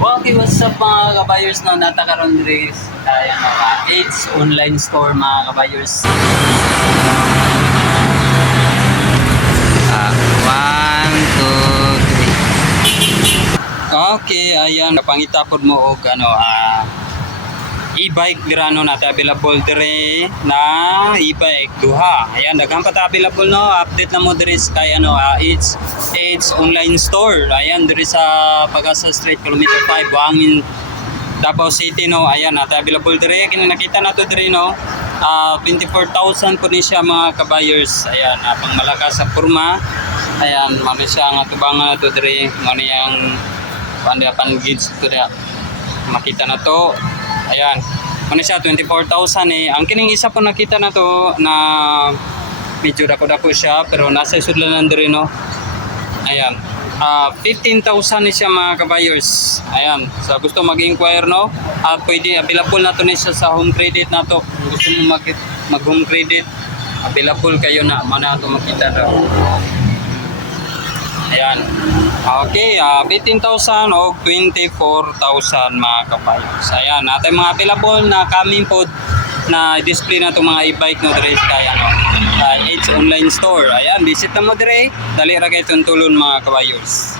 Okay, what's up mga kabayers no? Natakaroon diri tayo mga AIDS online store mga kabayers. One, two, three. Okay, ayan. Pangitapod mo og e-bike dira no nata available dire na e-bike duha. Ayan, daghang pa ta available no. Update na mo dire sa kay AIDS online store. Ayan dire sa Pag-asa Street Kilometer 5 Buhangin Davao City no. Ayan nata available dire kini nakita nato dire no. 24,000 po ni siya mga kabayers. Ayan, pang malakas sa porma. Ayan, mami siya nga tubangan nato dire mo niyang pangids to dia. Makita na to. Ayan. Ano siya 24,000 eh. Ang kining isa po nakita na to na medyo dako-dako siya pero nasa sudlanan diri no. Ayan. 15,000 ni siya mga kabayers. Ayan. So gusto mag-inquire no. Pwede available na to ni siya sa home credit na to. Kung gusto mo mag home credit, available kayo na mana to makita daw. Ayan. Okay, 15,000 o 24,000 mga kabayos. Ayan, natin mga available na coming po na display na itong mga e-bike no dire kaya no. AIDS online store. Ayan, visit na mo dire. Dali ra kay tulon mga kabayos.